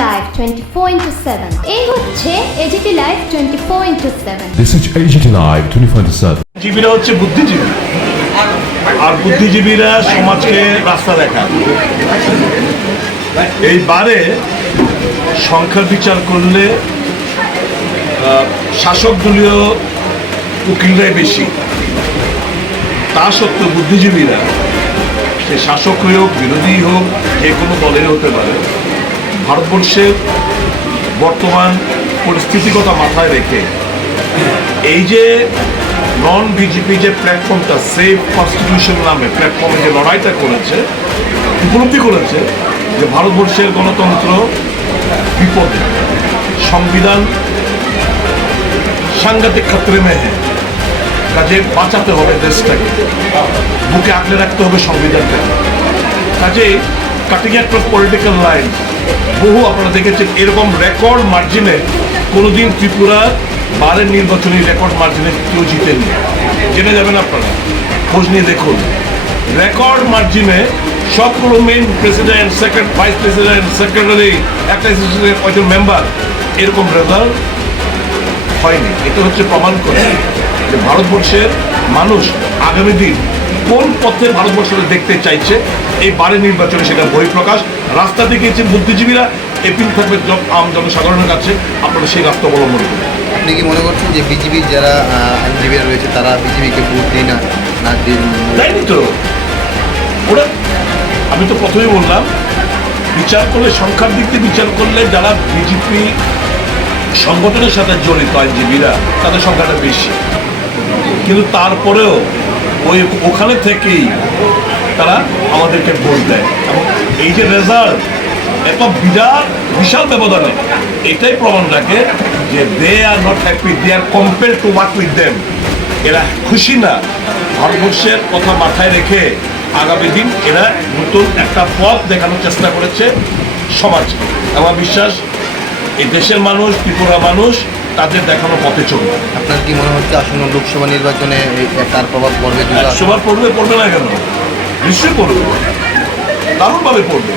Live 24/7 এই হচ্ছে AGT live 24/7 This is AGT Live 24/7. জীবীরা হচ্ছে বুদ্ধিজীবী, আর বুদ্ধিজীবীরা সমাজকে রাস্তা দেখায়। এই বারে সংখ্যার বিচার করলে শাসক দলীয় উকিলরাই বেশি। তা সত্ত্বেও বুদ্ধিজীবীরা, সে শাসক হোক বিরোধী হোক, যে কোনো দলের হতে পারে, ভারতবর্ষের বর্তমান পরিস্থিতির কথা মাথায় রেখে এই যে নন বিজেপি যে প্ল্যাটফর্মটা সেফ কনস্টিটিউশন নামে প্ল্যাটফর্মে যে লড়াইটা করেছে, উপলব্ধি করেছে যে ভারতবর্ষের গণতন্ত্র বিপদে, সংবিধান সাংঘাতিক ক্ষেত্রে মেহে, কাজে বাঁচাতে হবে দেশটাকে, বুকে আঁকড়ে রাখতে হবে সংবিধানটাকে। কাজে কাটিং অ্যাক্রস পলিটিক্যাল লাইন বহু আপনারা দেখেছেন এরকম রেকর্ড মার্জিনে কোনোদিন ত্রিপুরার বারের নির্বাচনী রেকর্ড মার্জিনে কেউ জিতেননি। জেনে যাবেন আপনারা, খোঁজ নিয়ে দেখুন। রেকর্ড মার্জিনে সবগুলো main president, vice president, secretary, একটা কয়েকজন মেম্বার, এরকম রেজাল্ট হয়নি। এটা হচ্ছে প্রমাণ করে যে ভারতবর্ষের মানুষ আগামী দিন কোন পথে ভারতবর্ষকে দেখতে চাইছে, এই বারের নির্বাচনে সেটা বহিঃপ্রকাশ। রাস্তা দেখিয়েছেন বুদ্ধিজীবীরা, এপিল থাকবে আম জনসাধারণের কাছে, আপনারা সেই রাস্তা অবলম্বন করুন। আপনি কি মনে করছেন যে বিজেপির যারা আইনজীবীরা রয়েছে তারা বিজেপিকে ভোট দিই না দিন দেয়নি তো ওরা? আমি তো প্রথমেই বললাম, বিচার করলে সংখ্যার দিক দিয়ে বিচার করলে যারা বিজেপি সংগঠনের সাথে জড়িত আইনজীবীরা, তাদের সংখ্যাটা বেশি। কিন্তু তারপরেও ওখানে থেকেই তারা আমাদেরকে ভোট দেয়, এবং এই যে রেজাল্ট এত বিশাল ব্যবধানে, এটাই প্রমাণ রাখে যে they are not happy, they are compare to work with them. এরা খুশি না। ভারতবর্ষের কথা মাথায় রেখে আগামী দিন এরা নতুন একটা পথ দেখানোর চেষ্টা করেছে সমাজকে। আমার বিশ্বাস এই দেশের মানুষ, ত্রিপুরা মানুষ তাদের দেখানো পথে চলবে। আপনার কি মনে হচ্ছে আসন্ন লোকসভা নির্বাচনে তার প্রভাব পড়বে? পড়বে না কেন? নিশ্চয়ই পড়বে, দারুণভাবে পড়বে।